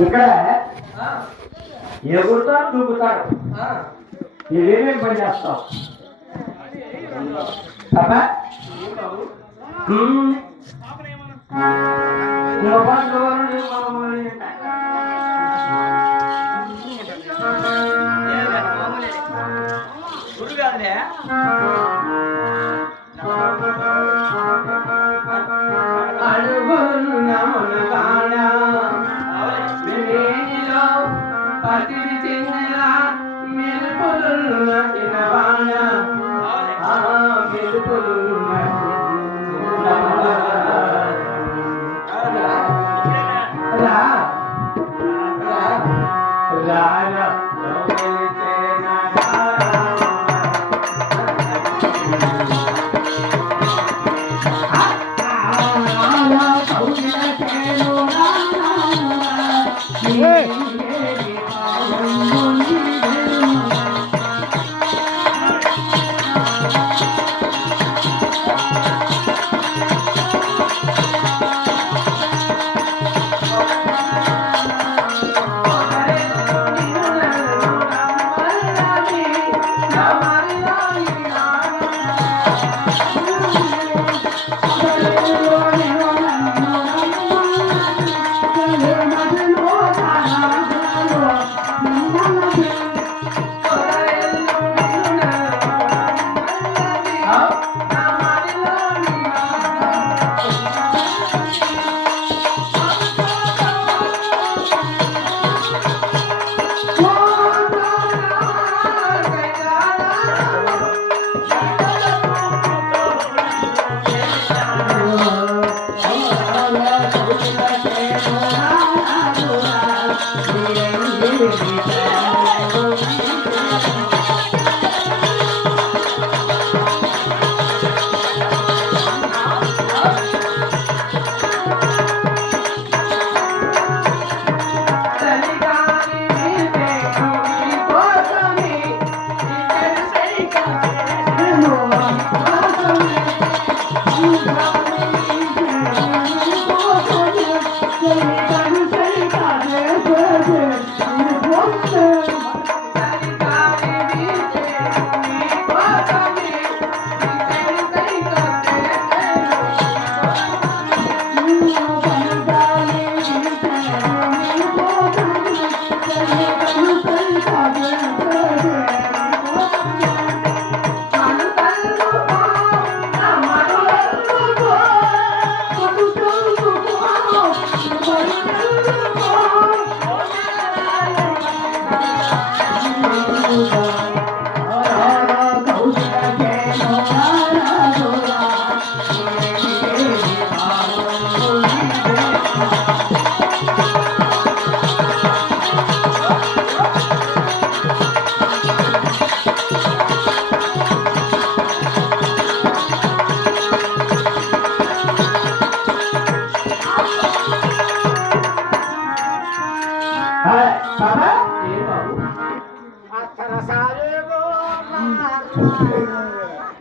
ఇక్కడ ఎగురుతాడు దూకుతాడు నువ్వేమేం పని చేస్తావు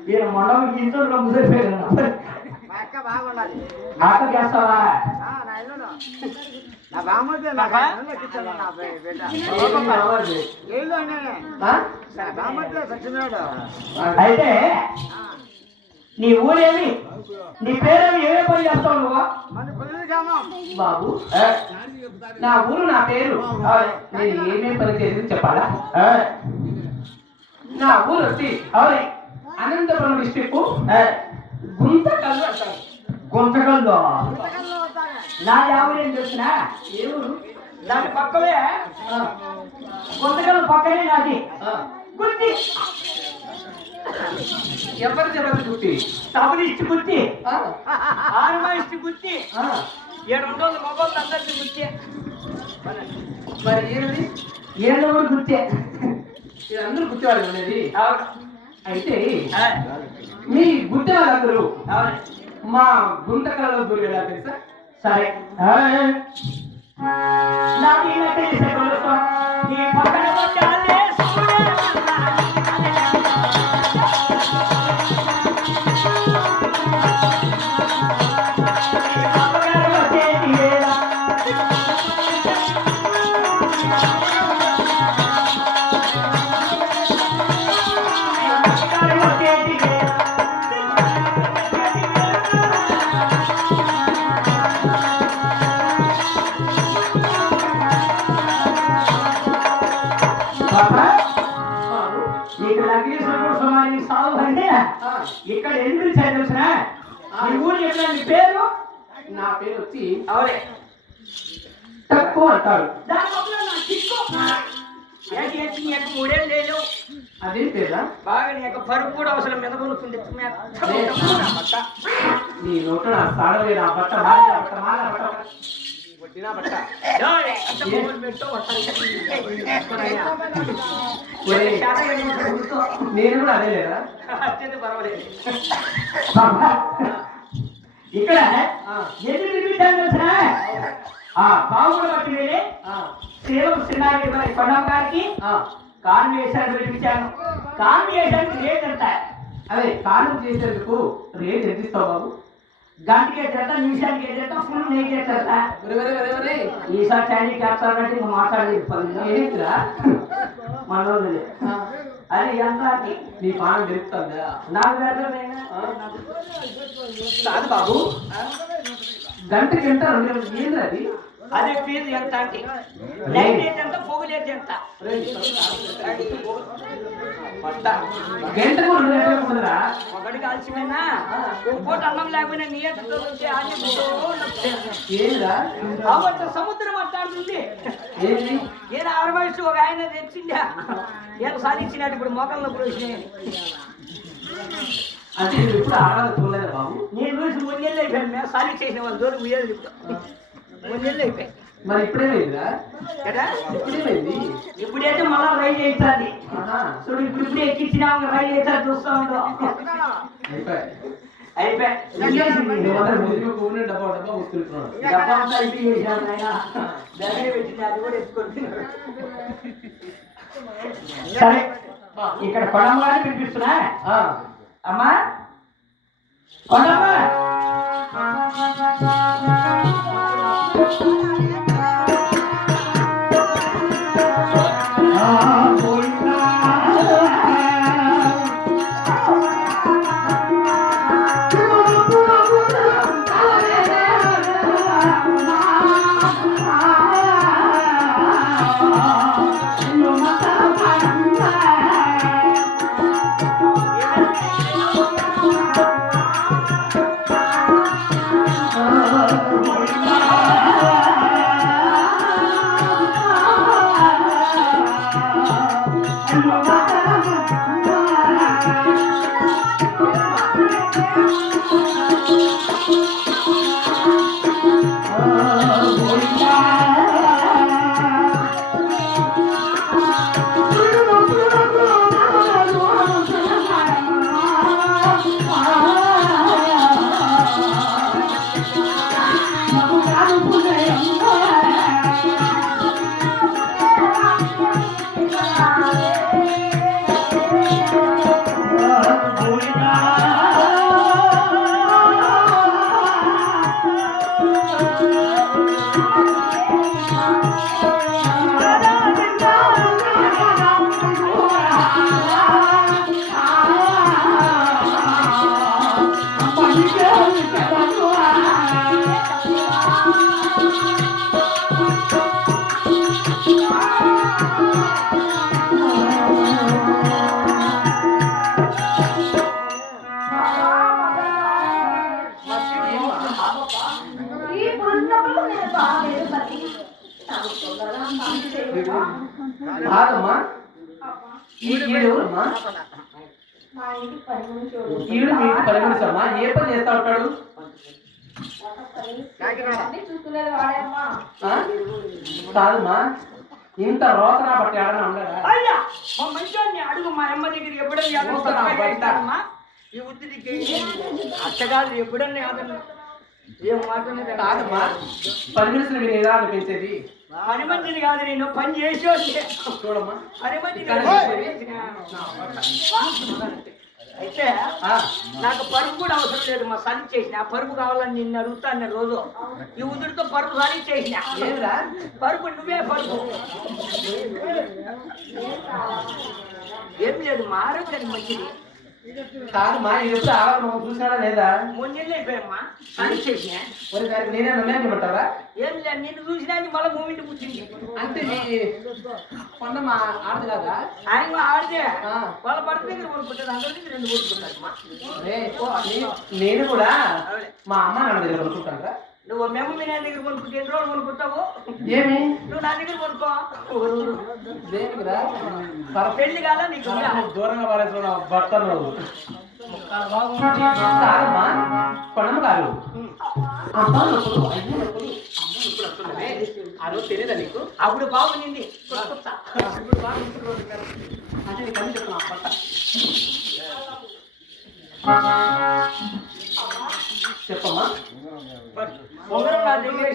ఈయన మనం ఇంట్లో ముసలిపోయారు బాగుండాలి. ఆట చేస్తావా? నా ఇల్లు నా బాగుంటే నా అయితే నీ ఊరేమి, నీ పేరేమి, ఏమే పని చేస్తావు నువ్వు? బాబు నా ఊరు, నా పేరు, నేను ఏమేమి పని చేసింది చెప్పాలా? నా ఊరు వచ్చి అనంతపురం డిస్టిక్ గుంతకల్లు అంటారు. గుంతకల్లు నా ఊరేం తెలిసిన ఏ ఊరు? దాని పక్కనే గుంతకల్లు పక్కనే నాది గుర్తి. ఎవరు చెప్పదు గుర్తి? తబలి ఇష్టి గుర్తి, ఆరుమా ఇష్టి గుర్తి, 700 మొబైల్ అందరికీ గుర్తి. మరి ఏది ఏదో కూడా గుర్తే, అందరూ గుర్తేవాళ్ళు అనేది. అయితే మీ గుర్తె వాళ్ళందరూ మా గుంతకల్లో గురి ఎలా తెలుసా? సరే ఇక్కడ ఎందుకు తెలిసిన నీ ఊరు చెప్పిన నీ పేరు? నా పేరు వచ్చి అవరే తక్కువ అంటారు. అదే పేరా? బాగా నీ యొక్క పరుపు కూడా అవసరం మీద కొనుక్కుంది. నీ నోట నా సాడలే, నా బట్ట నేను కూడా అదే లేదా? పర్వాలేదు. ఇక్కడ ఎందుకు నిర్మించాను తెలిసిన? బాగుండ బట్టి వెళ్ళి శ్రీరామ్ శ్రీనారాయణ గారి కొండమ్మ గారికి కాన్వేషన్ పిలిపించాను. కాన్వేషన్ రేట్ ఎంత? అదే కాను చేసేందుకు రేట్ ఎంత ఇస్తావు బాబు? గంటకి ఎట్ట, నిమిషానికి ఎట్ట, ఫుల్ నీకు ఎట్ట? ఈసారి టైంకి చేస్తానంటే నువ్వు మాట్లాడలేదు ఏంటిరా మన రోజులే. అది ఎంత నీ పానం తెలుస్తుందా? నాకు పెడతానైనా కాదు బాబు. గంటకి ఎంత? 2 ఏంటి అది? అదే ఫీజు ఎంత అంటే లైట్ ఎంత, పొగులేట్ ఎంత? గంటకు 2 గంటలు ఉంటుందా? ఒకటి కాల్చిపోయినా పూట అన్నం లేకపోయినా ఏదా సముద్రం మాట్లాడుతుంది. ఏది ఏదో 6 వయసు ఒక ఆయన తెచ్చిందా ఏదో సాధించినట్టు ఇప్పుడు మోకాళ్ళ వచ్చినాయి. అంటే ఇప్పుడు ఆరాధన చూడలేదా బాబు? నేను చూసి 3 నెలలు అయిపోయాను. మేము సాధి చేసిన వాళ్ళు దూరం పోయేది 3 నెలలు అయిపోయాయి. మరి ఇప్పుడేమైందిరా? కదా ఇప్పుడేమైంది? ఇప్పుడైతే మళ్ళా రైలు వేయించాలి చూడు. ఇప్పుడే ఎక్కించినా రైలు వేయించాలి చూస్తా ఉంటాం. సరే ఇక్కడ కొండమ్మ గారిని పిలిపిస్తున్నా. అమ్మా కొండమ్మ, కాదమ్మా ఈడెవరమ్మా? ఈడు మీకు పని మనిషమ్మా. ఏ పని చేస్తా ఉంటాడు? కాదమ్మా, ఇంత రోతనా బట్టి ఆడనా ఉండరా? అయ్యా మా మంచాన్ని అడుగు మా అమ్మ దగ్గర ఎప్పుడన్నా ఈ ఉద్దికి అత్తగారు ఎప్పుడన్నా ఆదరణ ఏం మాట్లాడలేదు కాదమ్మా, పని మనిషిని మీరు ఎలా పెంచేది? పని మంచిని కాదు, నేను పని చేసి వచ్చే చూడమ్మా, పని మంచిని అయితే నాకు పరుపు కూడా అవసరం లేదు. మా సరి చేసిన పరుపు కావాలని నిన్ను అడుగుతాను రోజు. ఈ ఉదురుతో పరుపు సరి చేసిన పరుపు నువ్వే పరుపు ఏం లేదు మారదు మంచిది కాదమ్మా. ఇది ఎప్పుడు ఆడమా చూసినాడా లేదా? ముందు అయిపోయామ్మా సరి చేసిన దానికి నేనే నిర్ణయించమంటారా? ఏం లేదు, నిన్ను చూసినా మళ్ళీ మూమెంట్ కూర్చుంది అంటే కొండమ్మా ఆడదు కదా? ఆయన ఆడితే వాళ్ళ పడత దగ్గర కొనుక్కుంటారు, అందరి దగ్గర 2 కొనుక్కుంటారమ్మా. నేను కూడా మా అమ్మ నాన్న దగ్గర కొనుక్కుంటాను. నువ్వు మేము మీ నాన్న దగ్గర కొనుక్కుంటే ఎన్ని రోజులు కొనుక్కుంటావు? ఏమి నువ్వు నా దగ్గర కొనుక్కో. దేనికిరా? పెళ్లి కాదా నీకు? దూరంగా పడేసిన భర్తలు కాదమ్మా. కొండమ్మ గారు అది తెలియదా నీకు? అప్పుడు బాగుంది అంటే నీకు అన్ని చెప్తున్నా భర్త చెప్పమ్మా. ఉంగరం నా దగ్గర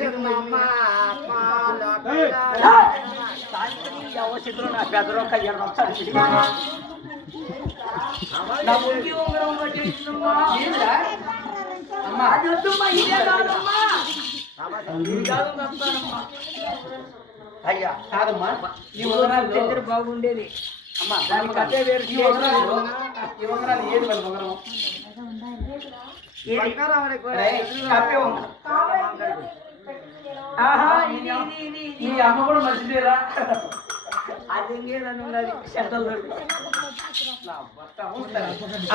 అవసరం నా పెద్దలో కయ్యారు నా ముందు ఉంగరం అమ్మా అది వద్దమ్మా, ఇదే కాదమ్మా, ఇది కాదు వస్తానమ్మా. అయ్యా కాదమ్మా, ఈ ఉంగరాలు దగ్గర బాగుండేది అమ్మా. దానికి అదే వేరు. ఈ ఉంగరాలు ఏది మరి ఉంగరం? కప్పే ఉంగరం. ఆహా, ఈ అమ్మ కూడా మంచిదేరా? అది ఉన్నది చెడ్డలు.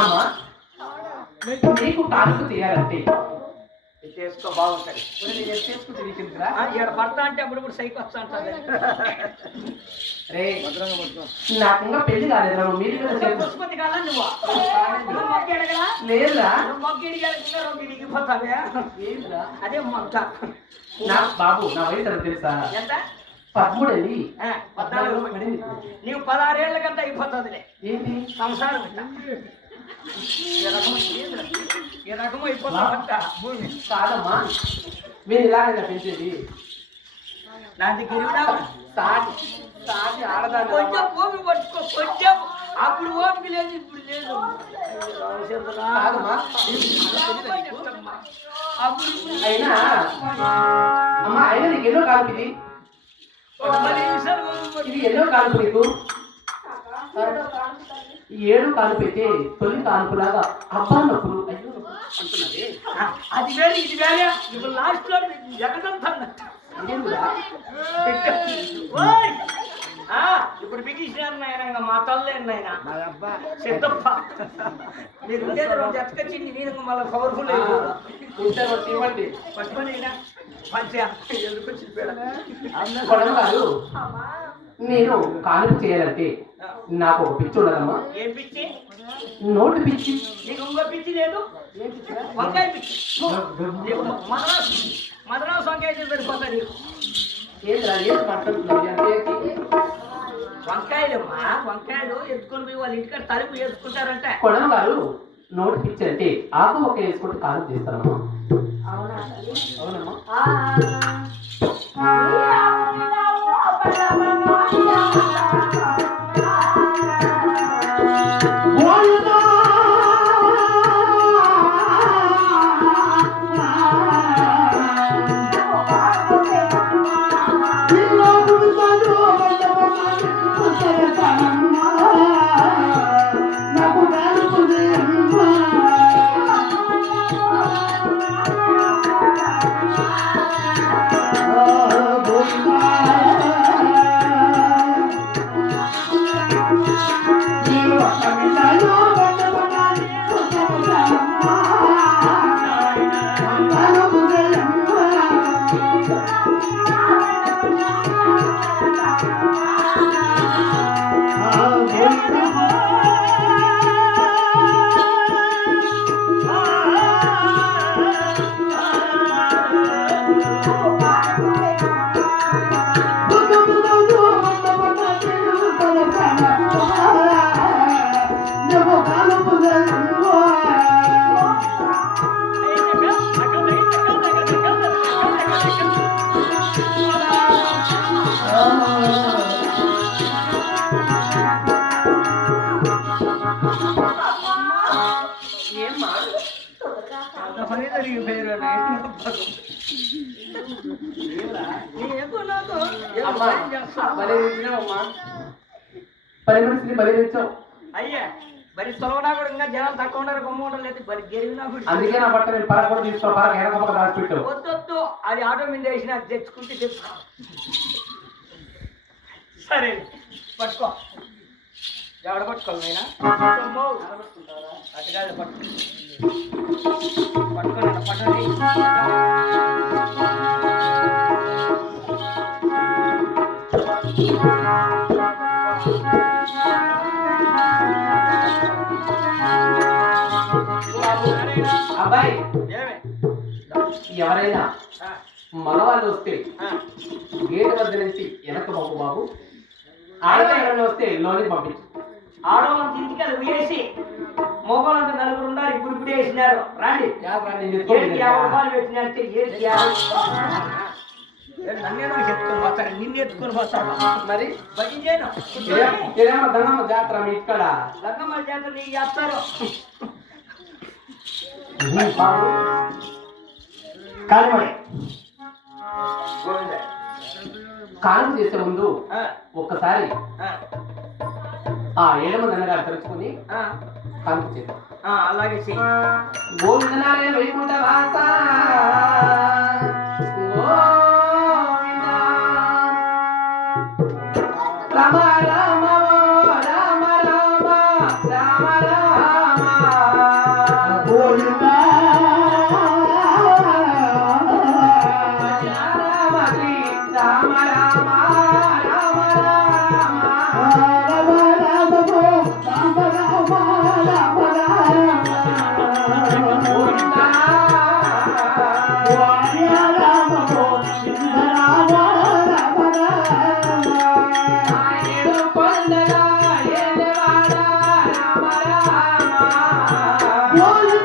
అమ్మా, నీకు కానుక తీయాలంటే చేసుకో బాగుంటది. చేసుకుంటే నీకెందుకురా? ఇక్కడ పడతా అంటే అప్పుడు సైకి వస్తా అంటారు. రే నాకు ఇంకా పెళ్లి కాలేదురా. మీరు పుష్పతి కాదా నువ్వు? మొక్క ఎడగలా లేదురా. మొక్క ఎడిగిపోతావే ఏంద్రా? అదే మొక్క. నా బాబు నా వయసు ఎంత తెలుసా? ఎంత? 13 అండి. 14 నీవు 16 ఏళ్ళ కంటే అయిపోతుందిలే. ఏంటి సంసారం ఈ రకం అయిపోతా భూమి. కాదమ్మా, మీరు ఇలాగైనా పెంచేది? నా దగ్గర సాటి ఆడదాన్ని కొంచెం భూమి పట్టుకో, కొంచెం. అప్పుడు ఓపిక లేదు, ఇప్పుడు లేదు. కాదమ్మా. అప్పుడు అయినా అమ్మా, అయినా నీకు ఎన్నో కాలుపు ఇది? ఇది ఎన్నో కాలుపు నీకు? 7 కాలుపు అయితే తొలి కాలుపులాగా అబ్బా నొప్పులు అయ్యో అంటున్నది. అది వేరే ఇది వేరే. ఇప్పుడు లాస్ట్ లో జగదంతా ఇప్పుడు బిగించినారు నాయన, మా తల్లి నాయన సిద్ధప్ప. మీరు ఉండేది 2 జతకొచ్చింది, నేను మళ్ళీ పవర్ఫుల్ ఇవ్వండి పట్టుకొని మంచిగా ఎందుకు వచ్చింది పేడ. కాదు, నేను కానుక చేయాలంటే నాకు ఒక పిచ్చి ఉండదమ్మా. ఏం పిచ్చి? నోటు పిచ్చి. నీకు ఇంకో పిచ్చి లేదు? వంకాయ పిచ్చి. మద్రాసు వంకాయ సరిపోతాయి నీకు. ఏంద్రా ఏం మాట్లాడుతున్నావు? వంకాయలమ్మా, వంకాయలు ఎత్తుకొని పోయి వాళ్ళ ఇంటికాడ తలుపు వేసుకుంటారంట. కొడమ గారు నోటు పిచ్చి అంటే ఆకు ఒక వేసుకుంటే కాలు చేస్తారమ్మా. అవునమ్మా. పని మనిషిని బలించావు. అయ్యా మరి తొలగడా కూడా ఇంకా జనాలు తక్కువ ఉండరు, గొమ్మ ఉండరు, లేదు మరి గెలిగినా అందుకే నా బట్ట నేను పర కూడా తీసుకో, పర ఎనక రాసిపెట్టు. వద్దు అది ఆటో మీద వేసిన తెచ్చుకుంటే తెచ్చుకో. సరే పట్టుకో, ఎవడ పట్టుకోవాలి నైనా అటు కాదు పట్టుకోండి పట్టండి. అబ్బాయి ఎవరైనా మగవాళ్ళు వస్తే గేటు వద్ద నుంచి వెనక బాబు బాబు, ఆడవాళ్ళు వస్తే లోనికి పంపించు. ఆడవాళ్ళని ఇంటికి అది వేసి మొగోళ్ళంతా నలుగురు ఉండాలి, ఇప్పుడు వేసినారు రండి. 50 రూపాయలు పెట్టినట్టే నన్నేమో చెప్తుని పోతాడు, నిన్ను ఎత్తుకొని పోతాడు. మరి భజించేను గంగమ్మ జాతర మీ ఇక్కడ గంగమ్మ జాతర నీకు చేస్తారు. కాలం చేసే ముందు ఒక్కసారి ఆ 7 మంది అన్నగారు తలుచుకుని కాలం చేద్దాం. అలాగే గోవిందనారాయణ వైకుంఠ వాస రామ రామ రామ రామ రామ రామ గోవింద రామ శ్రీ రామ రామ రామ రామ రామ రామ రామ రామ రామ గోవింద రామ గోవింద రామ రామ ఏడు కొండల ఏలవాడ రామ రామ గోవింద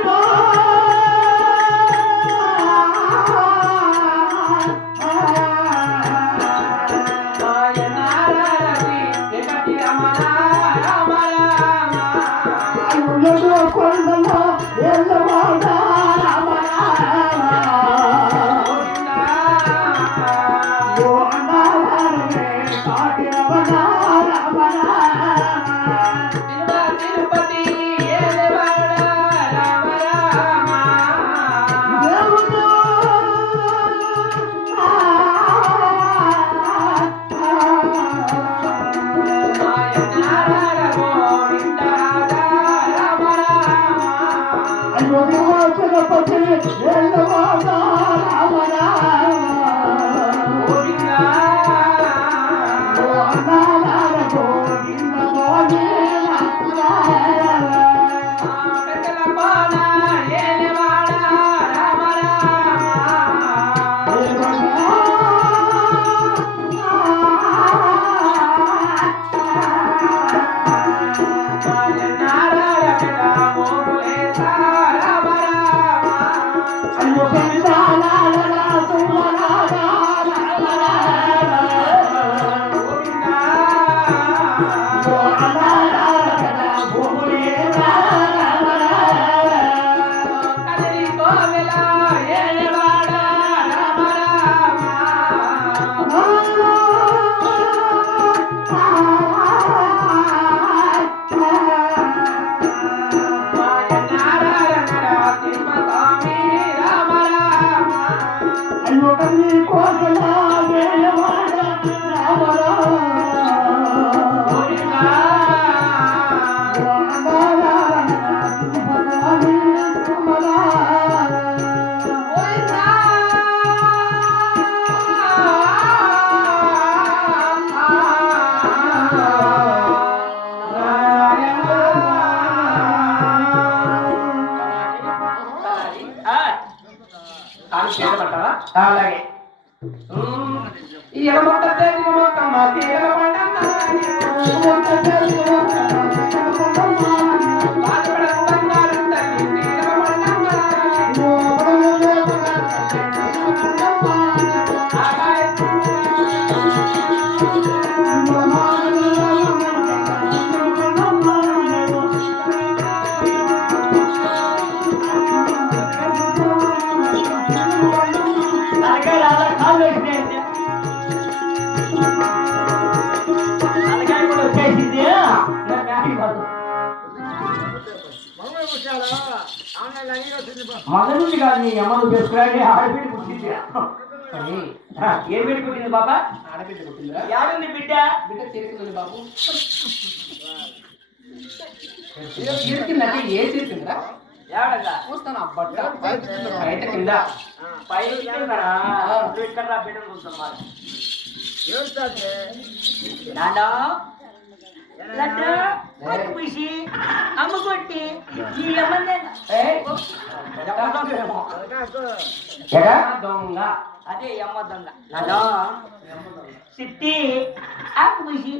నారాయణ వెంకటి రమణ రామ రామ ఏడు కొండల ఏలవాడ రామ రామ తిరుపతి ఏలవాడ రామ రామ నారాయణ గోవింద రామ అలాగే ఈ ఎలమంట తేలి మొక్కమ్మ తీగల అవునా లగి వచ్చింది బా. మగనుంది కాదు నీ అమ్మను చేసుకురాడి ఆడబిడ్డ పుట్టింది మరి ఏం బిడ్డ పుట్టింది బాబా? ఆడబిడ్డ పుట్టిందిరా? యాడుంది బిడ్డ? బిడ్డ చేరుకుంది బాబు. చేరుకుందంటే ఏ చేరుకుందిరా? యాడగా చూస్తాను ఆ బట్ట బయట కింద. పైన ఇచ్చిందరా? నువ్వు ఇక్కడ రా బిడ్డను చూద్దాం మరి. ఏడుస్తాది. నాన్న లడ్డు కొట్టు పూసి అమ్మ కొట్టి ఈ అమ్మనే దొంగ అదే అమ్మ దొంగ నాన్న సిట్టి ఆకు పూసి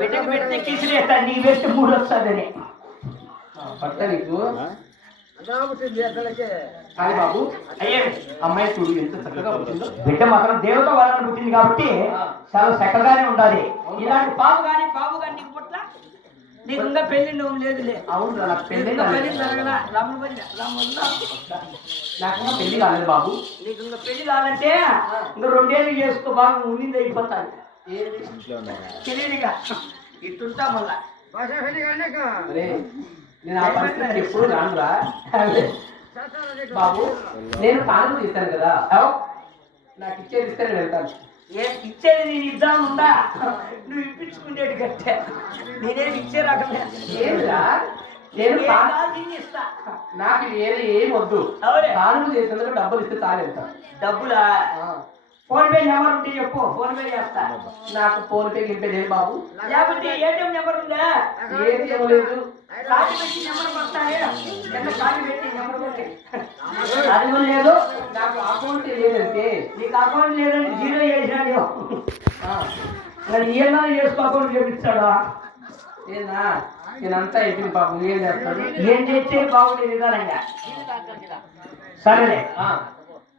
బిడ్డకు పెడితే కిసిరేస్తా నీకు పెడితే 3 వస్తుందని బట్ట నీకు అంతా పుట్టింది అసలకి. కానీ బాబు అయ్యే అమ్మాయి చూడు ఎంత చక్కగా పుట్టిందో. బిడ్డ మాత్రం దేవత వలన పుట్టింది కాబట్టి చాలా చక్కగానే ఉండాలి. ఇలాంటి బాబు కానీ నీకు పుట్ల నీకు ఇంకా పెళ్లి నువ్వు లేదులే. అవును నాకు పెళ్లి ఇంకా పెళ్లి కాలేదు. జరగలా రమ్మని పోయినా నాకు ఇంకా పెళ్లి కాలేదు బాబు. నీకు ఇంకా పెళ్లి కావాలంటే ఇంకా 2 ఏళ్ళు చేసుకో బాగా ఉండింది అయిపోతాది. తెలియదుగా ఇట్టుంటా మళ్ళా భాష పెళ్లి కానీ అరే నేను ఆ పరిస్థితికి ఎప్పుడు రానురా బాబు. నేను కానుక తీస్తాను కదా, నాకు ఇచ్చేది ఇస్తే నేను వెళ్తాను. ఇచ్చేది నేను ఇద్దాముందా? నువ్వు ఇప్పించుకునేది కట్టే నేనేమి ఇచ్చే రకమే. ఏంటిరా నేను ఏం కావాలి నేను ఇస్తా. నాకు వేరే ఏం వద్దు. అవునే కానుక చేసేందుకు డబ్బులు ఇస్తే చాలు వెళ్తాను. డబ్బులా? ఫోన్ పే నెంబర్ ఉంటే చెప్పు, ఫోన్ పే చేస్తా. నాకు ఫోన్ పే గిన్ పే లేదు బాబు. లేకపోతే ఏటీఎం నెంబర్ ఉందా? ఏది ఇవ్వలేదు. కార్డు పెట్టి నెంబర్ వస్తాయి. కార్డు పెట్టి నెంబర్ కొట్టి అది కూడా లేదు. నాకు అకౌంట్ లేదంటే నీకు అకౌంట్ లేదంటే 0 చేసినాడు. మరి ఏమన్నా చేసుకో అకౌంట్ చేపిస్తాడా? ఏనా నేనంతా అయిపోయింది పాపం. ఏం చేస్తాడు? ఏం చేస్తే బాగుండేది విధానంగా. సరేలే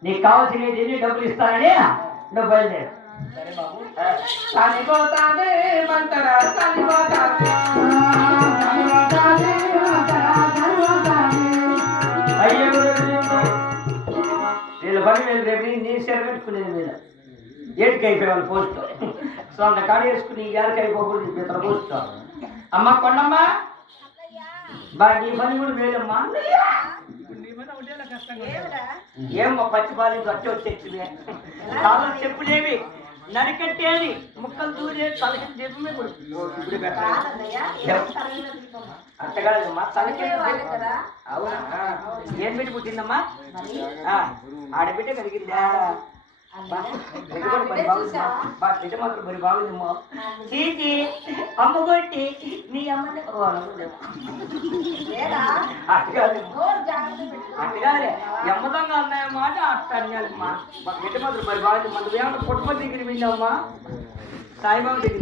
నీకు కావాల్సినవి ఎన్ని డబ్బులు ఇస్తానని నువ్వు బయలుదేరు. సరే బాబు. చనిపోతానే మంటరా చనిపోతానే. అయ్యో వీళ్ళ పని వీళ్ళు రేపు నేను షేర్ పెట్టుకునేది మీద ఏటికి అయిపోయేవాళ్ళు పోస్ట్. సో అంత కాడి వేసుకుని ఏళ్ళకి అయిపోకూడదు ఇతర పోస్ట్. అమ్మ కొండమ్మ బా నీ పని కూడా మేలమ్మా. ఏమో పచ్చిపాలి గట్టి వచ్చేచ్చివే కాళ్ళు చెప్పులేవి నరికట్టేది ముక్కలు దూరే తలకి చెప్పు మీద ఇప్పుడు అట్టగాదమ్మా తలకి. అవునా? ఏం బిడ్డ పుట్టిందమ్మా? ఆడబిడ్డ కలిగిందా? బిడ్డ మాత్రం మరి బాగుందమ్మా. చీచి అమ్మ కొట్టి నీ అమ్మని అట్టగానే ఎమ్మదంగా అన్నాయన్నమాట. అట్ట అన్నాయమ్మా. బిడ్డ మాత్రం మరి బాగుంది. మన ఏమన్నా పుట్టపతి దగ్గర విన్నామ్మా, సాయిబాబు దగ్గర.